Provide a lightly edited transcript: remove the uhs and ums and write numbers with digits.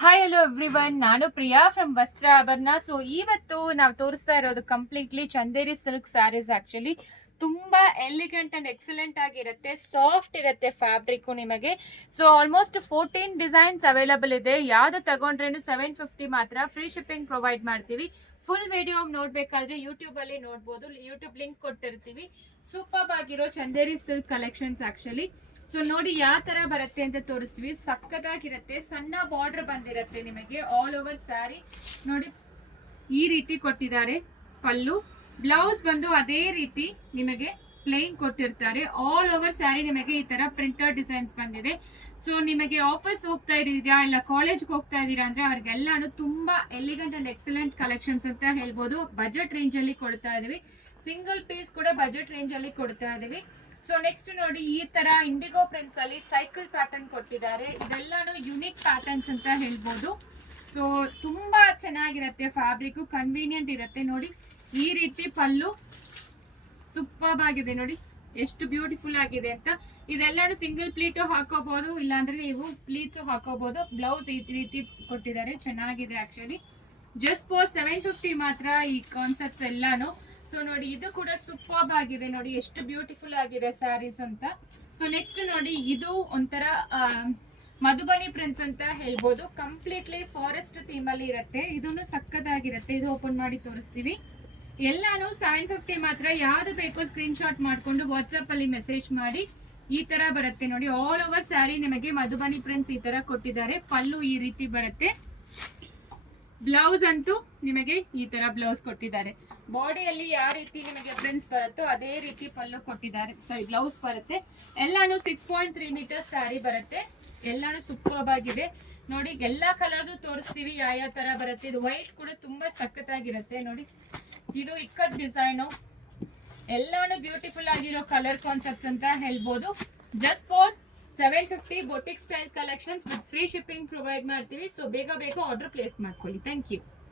Hi hello everyone, ನಾನು Priya from ವಸ್ತ್ರ ಆಭರಣ. ಸೊ ಇವತ್ತು ನಾವು ತೋರಿಸ್ತಾ ಇರೋದು completely Chanderi silk sarees. Actually ತುಂಬಾ ಎಲಿಗೆಂಟ್ ಅಂಡ್ ಎಕ್ಸಲೆಂಟ್ ಆಗಿರುತ್ತೆ, ಸಾಫ್ಟ್ ಇರುತ್ತೆ ಫ್ಯಾಬ್ರಿಕ್ ನಿಮಗೆ. ಸೊ ಆಲ್ಮೋಸ್ಟ್ 14 ಡಿಸೈನ್ಸ್ ಅವೈಲಬಲ್ ಇದೆ. ಯಾವ್ದು ತಗೊಂಡ್ರೇನು 750 ಮಾತ್ರ. ಫ್ರೀ ಶಿಪ್ಪಿಂಗ್ ಪ್ರೊವೈಡ್ ಮಾಡ್ತೀವಿ. ಫುಲ್ ವಿಡಿಯೋ ನೋಡ್ಬೇಕಾದ್ರೆ ಯೂಟ್ಯೂಬ್ ಅಲ್ಲಿ ನೋಡ್ಬೋದು, ಯೂಟ್ಯೂಬ್ ಲಿಂಕ್ ಕೊಟ್ಟಿರ್ತೀವಿ. ಸೂಪರ್ ಆಗಿರೋ Chanderi silk collections actually. So ನೋಡಿ ಯಾವ ತರ ಬರುತ್ತೆ ಅಂತ ತೋರಿಸ್ತೀವಿ. ಸಕ್ಕದಾಗಿರುತ್ತೆ, ಸಣ್ಣ ಬಾರ್ಡರ್ ಬಂದಿರುತ್ತೆ ನಿಮಗೆ ಆಲ್ ಓವರ್ ಸ್ಯಾರಿ. ನೋಡಿ ಈ ರೀತಿ ಕೊಟ್ಟಿದ್ದಾರೆ ಪಲ್ಲು. ಬ್ಲೌಸ್ ಬಂದು ಅದೇ ರೀತಿ ನಿಮಗೆ ಪ್ಲೇನ್ ಕೊಟ್ಟಿರ್ತಾರೆ. ಆಲ್ ಓವರ್ ಸ್ಯಾರಿ ನಿಮಗೆ ಈ ತರ ಪ್ರಿಂಟೆಡ್ ಡಿಸೈನ್ಸ್ ಬಂದಿದೆ. ಸೊ ನಿಮಗೆ ಆಫೀಸ್ ಹೋಗ್ತಾ ಇದೀರಾ ಇಲ್ಲ ಕಾಲೇಜ್ಗೆ ಹೋಗ್ತಾ ಇದೀರಾ ಅಂದ್ರೆ ಅವ್ರಿಗೆಲ್ಲಾನು ತುಂಬಾ ಎಲಿಗೆಂಟ್ ಅಂಡ್ ಎಕ್ಸಲೆಂಟ್ ಕಲೆಕ್ಷನ್ಸ್ ಅಂತ ಹೇಳ್ಬೋದು. ಬಜೆಟ್ ರೇಂಜ್ ಅಲ್ಲಿ ಕೊಡ್ತಾ ಇದೀವಿ. ಸಿಂಗಲ್ ಪೀಸ್ ಕೂಡ ಬಜೆಟ್ ರೇಂಜ್ ಅಲ್ಲಿ ಕೊಡ್ತಾ ಇದೀವಿ. ಸೊ ನೆಕ್ಸ್ಟ್ ನೋಡಿ ಈ ತರ ಇಂಡಿಗೋ ಪ್ರಿಂಟ್ಸ್ ಅಲ್ಲಿ ಸೈಕಲ್ ಪ್ಯಾಟರ್ನ್ ಕೊಟ್ಟಿದ್ದಾರೆ. ಇದೆಲ್ಲಾನು ಯುನಿಕ್ ಪ್ಯಾಟರ್ನ್ಸ್ ಅಂತ ಹೇಳ್ಬೋದು. ಸೊ ತುಂಬಾ ಚೆನ್ನಾಗಿರುತ್ತೆ, ಫ್ಯಾಬ್ರಿಕ್ ಕನ್ವೀನಿಯಂಟ್ ಇರುತ್ತೆ. ನೋಡಿ ಈ ರೀತಿ ಪಲ್ಲು ಸೂಪರ್ ಆಗಿದೆ, ನೋಡಿ ಎಷ್ಟು ಬ್ಯೂಟಿಫುಲ್ ಆಗಿದೆ ಅಂತ. ಇದೆಲ್ಲಾನು ಸಿಂಗಲ್ ಪ್ಲೀಟು ಹಾಕೋಬಹುದು, ಇಲ್ಲಾಂದ್ರೆ ನೀವು ಪ್ಲೀಟ್ಸ್ ಹಾಕೋಬಹುದು. ಬ್ಲೌಸ್ ಈ ರೀತಿ ಕೊಟ್ಟಿದ್ದಾರೆ, ಚೆನ್ನಾಗಿದೆ ಆಕ್ಚುಲಿ. ಜಸ್ಟ್ ಫಾರ್ 750 ಮಾತ್ರ ಈ ಕಾನ್ಸೆಪ್ಟ್ಸ್ ಎಲ್ಲಾನು. ಸೊ ನೋಡಿ ಇದು ಕೂಡ ಸೂಪರ್ ಆಗಿದೆ, ನೋಡಿ ಎಷ್ಟು ಬ್ಯೂಟಿಫುಲ್ ಆಗಿದೆ ಸ್ಯಾರೀಸ್ ಅಂತ. ಸೊ ನೆಕ್ಸ್ಟ್ ನೋಡಿ ಇದು ಒಂಥರ ಮಧುಬನಿ ಪ್ರಿಂಟ್ಸ್ ಅಂತ ಹೇಳ್ಬೋದು. ಕಂಪ್ಲೀಟ್ಲಿ ಫಾರೆಸ್ಟ್ ಥೀಮ್ ಅಲ್ಲಿ ಇರುತ್ತೆ. ಇದನ್ನು ಸಕ್ಕದಾಗಿರುತ್ತೆ. ಇದು ಓಪನ್ ಮಾಡಿ ತೋರಿಸ್ತೀವಿ. ಎಲ್ಲಾನು 750 ಮಾತ್ರ. ಯಾವ್ದು ಬೇಕೋ ಸ್ಕ್ರೀನ್ ಶಾಟ್ ಮಾಡ್ಕೊಂಡು ವಾಟ್ಸ್ಆಪ್ ಅಲ್ಲಿ ಮೆಸೇಜ್ ಮಾಡಿ. ಈ ತರ ಬರುತ್ತೆ ನೋಡಿ, ಆಲ್ ಓವರ್ ಸ್ಯಾರಿ ನಿಮಗೆ ಮಧುಬನಿ ಪ್ರಿಂಟ್ಸ್ ಈ ತರ ಕೊಟ್ಟಿದ್ದಾರೆ. ಪಲ್ಲು ಈ ರೀತಿ ಬರುತ್ತೆ. ಬ್ಲೌಸ್ ಅಂತೂ ನಿಮಗೆ ಈ ತರ ಬ್ಲೌಸ್ ಕೊಟ್ಟಿದ್ದಾರೆ. ಬಾಡಿಯಲ್ಲಿ ಯಾವ ರೀತಿ ನಿಮಗೆ ಪ್ರಿಂಟ್ಸ್ ಬರುತ್ತೋ ಅದೇ ರೀತಿ ಪಲ್ಲು ಕೊಟ್ಟಿದ್ದಾರೆ, ಸಾರಿ ಬ್ಲೌಸ್ ಬರುತ್ತೆ. ಎಲ್ಲಾನು 6.3 ಮೀಟರ್ ಸ್ಯಾರಿ ಬರುತ್ತೆ. ಎಲ್ಲಾನು ಸೂಪರ್ ಆಗಿದೆ. ನೋಡಿ ಎಲ್ಲಾ ಕಲರ್ಸ್ ತೋರಿಸ್ತೀವಿ ಯಾವ ತರ ಬರುತ್ತೆ. ಇದು ವೈಟ್ ಕೂಡ ತುಂಬಾ ಸಖತ್ತಾಗಿರುತ್ತೆ. ನೋಡಿ ಇದು ಇಕ್ಕತ್ ಡಿಸೈನು. ಎಲ್ಲಾನು ಬ್ಯೂಟಿಫುಲ್ ಆಗಿರೋ ಕಲರ್ ಕಾನ್ಸೆಪ್ಟ್ಸ್ ಅಂತ ಹೇಳ್ಬೋದು. Just for 750 boutique style collections with free shipping provide ಮಾಡ್ತೀವಿ. ಸೊ ಬೇಗ ಆರ್ಡರ್ ಪ್ಲೇಸ್ ಮಾಡ್ಕೊಳ್ಳಿ. Thank you.